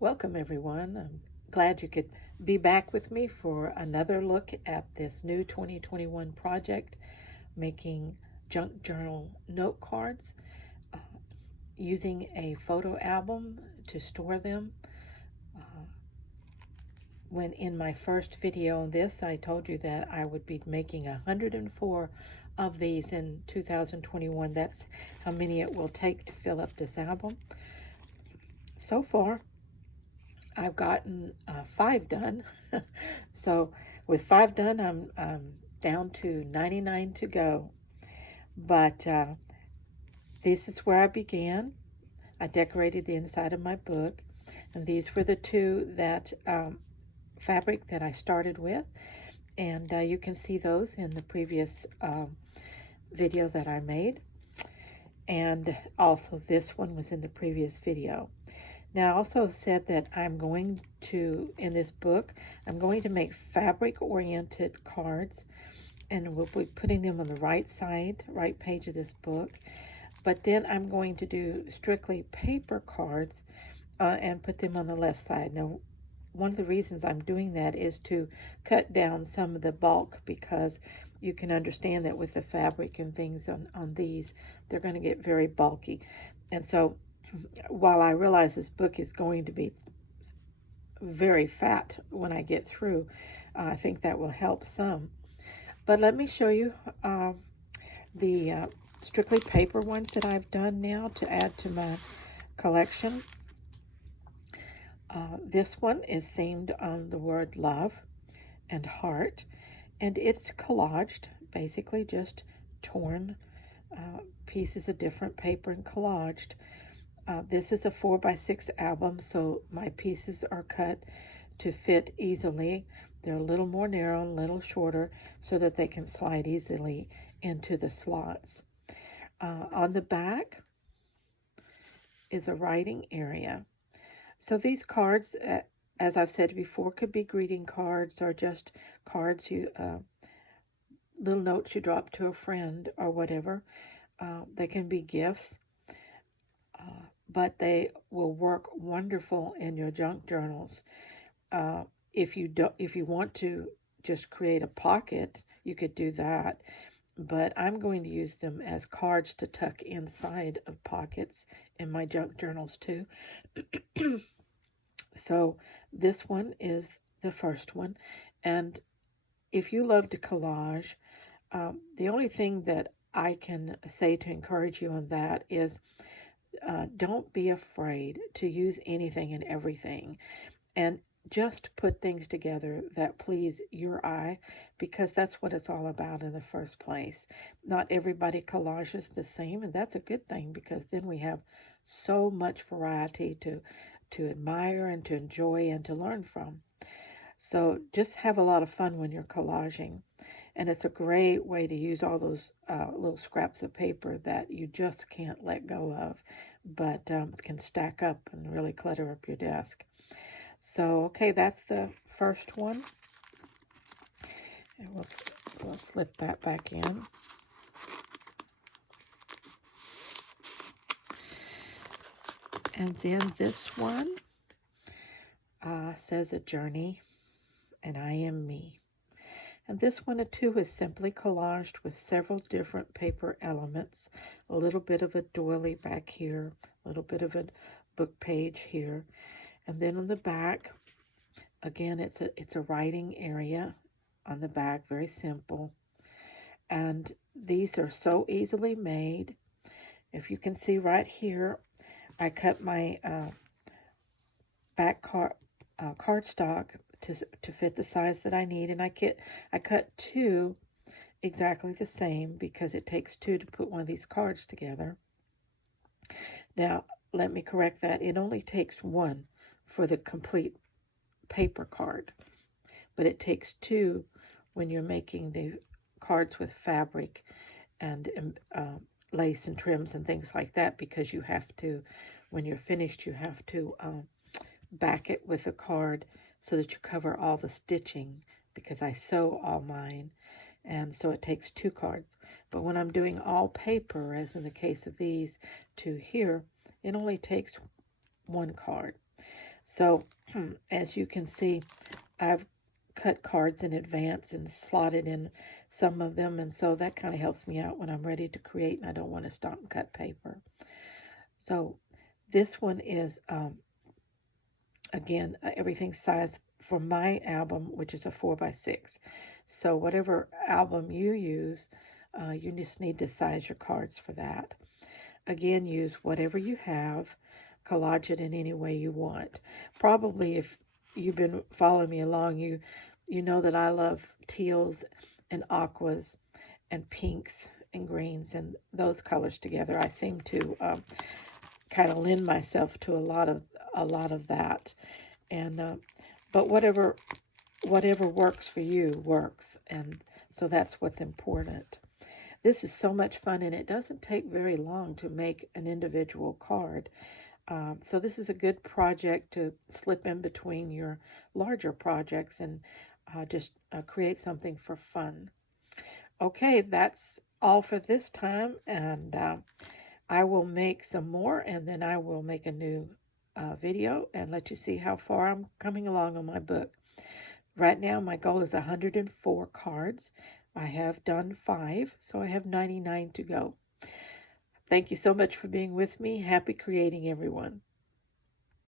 Welcome, everyone. I'm glad you could be back with me for another look at this new 2021 project, making junk journal note cards uh, using a photo album to store them. Uh, when in my first video on this, I told you that I would be making 104 of these in 2021. That's how many it will take to fill up this album. So far, I've gotten 5 done. So with 5 done, I'm down to 99 to go. But this is where I began. I decorated the inside of my book. And these were the two that fabric that I started with. And you can see those in the previous video that I made. And also this one was in the previous video. Now, I also said that I'm going to, in this book, I'm going to make fabric-oriented cards, and we'll be putting them on the right side, right page of this book. But then I'm going to do strictly paper cards and put them on the left side. Now, one of the reasons I'm doing that is to cut down some of the bulk, because you can understand that with the fabric and things on these, they're going to get very bulky. And so while I realize this book is going to be very fat when I get through, I think that will help some. But let me show you the strictly paper ones that I've done now to add to my collection. This one is themed on the word love and heart, and it's collaged, basically just torn pieces of different paper and collaged. This is a 4x6 album, so my pieces are cut to fit easily. They're a little more narrow and a little shorter so that they can slide easily into the slots. On the back is a writing area. So these cards, as I've said before, could be greeting cards or just cards little notes you drop to a friend or whatever. They can be gifts. But they will work wonderful in your junk journals. If you want to just create a pocket, you could do that. But I'm going to use them as cards to tuck inside of pockets in my junk journals too. So this one is the first one. And if you love to collage, the only thing that I can say to encourage you on that is don't be afraid to use anything and everything, and just put things together that please your eye, because that's what it's all about in the first place. Not everybody collages the same, and that's a good thing, because then we have so much variety to admire and to enjoy and to learn from. So just have a lot of fun when you're collaging. And it's a great way to use all those little scraps of paper that you just can't let go of, but can stack up and really clutter up your desk. So, okay, that's the first one. And we'll slip that back in. And then this one says a journey, and I am me. And this one too is simply collaged with several different paper elements. A little bit of a doily back here, a little bit of a book page here. And then on the back, again, it's a writing area on the back, very simple. And these are so easily made. If you can see right here, I cut my back cardstock to fit the size that I need, and I cut 2 exactly the same, because it takes 2 to put one of these cards together. Now, let me correct that. It only takes 1 for the complete paper card, but it takes 2 when you're making the cards with fabric and lace and trims and things like that, because you have to, when you're finished, you have to back it with a card so that you cover all the stitching, because I sew all mine, and so it takes 2 cards. But when I'm doing all paper, as in the case of these 2 here, it only takes 1 card. So as you can see, I've cut cards in advance and slotted in some of them, and so that kind of helps me out when I'm ready to create and I don't want to stop and cut paper. So this one is, again, everything size for my album, which is a 4x6. So whatever album you use, you just need to size your cards for that. Again, use whatever you have, collage it in any way you want. Probably if you've been following me along, you know that I love teals and aquas and pinks and greens and those colors together. I seem to kind of lend myself to a lot of that. And but whatever works for you works, and so that's what's important. This is so much fun, and it doesn't take very long to make an individual card. So this is a good project to slip in between your larger projects and just create something for fun. Okay, that's all for this time, and I will make some more, and then I will make a new video and let you see how far I'm coming along on my book. Right now, my goal is 104 cards. I have done 5, so I have 99 to go. Thank you so much for being with me. Happy creating, everyone.